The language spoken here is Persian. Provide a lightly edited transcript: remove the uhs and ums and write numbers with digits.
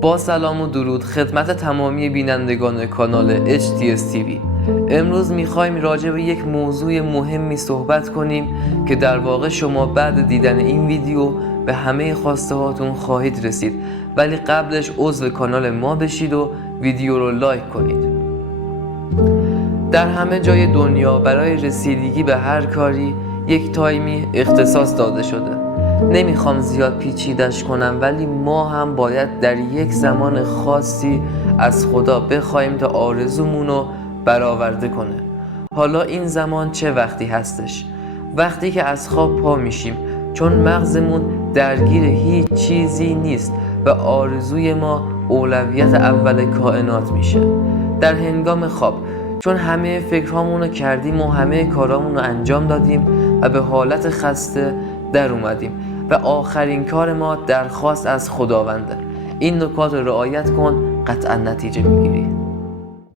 با سلام و درود خدمت تمامی بینندگان کانال HTS TV. امروز میخوایم راجع به یک موضوع مهمی صحبت کنیم که در واقع شما بعد دیدن این ویدیو به همه خواسته هاتون خواهید رسید، ولی قبلش عضو کانال ما بشید و ویدیو رو لایک کنید. در همه جای دنیا برای رسیدگی به هر کاری یک تایمی اختصاص داده شده. نمیخوام زیاد پیچیدش کنم، ولی ما هم باید در یک زمان خاصی از خدا بخوایم تا آرزومون رو برآورده کنه. حالا این زمان چه وقتی هستش؟ وقتی که از خواب پا میشیم، چون مغزمون درگیر هیچ چیزی نیست و آرزوی ما اولویت اول کائنات میشه. در هنگام خواب، چون همه فکرهامون رو کردیم و همه کارامون رو انجام دادیم و به حالت خسته در اومدیم و آخرین کار ما درخواست از خداونده. این نکات رو رعایت کن، قطعا نتیجه میگیری.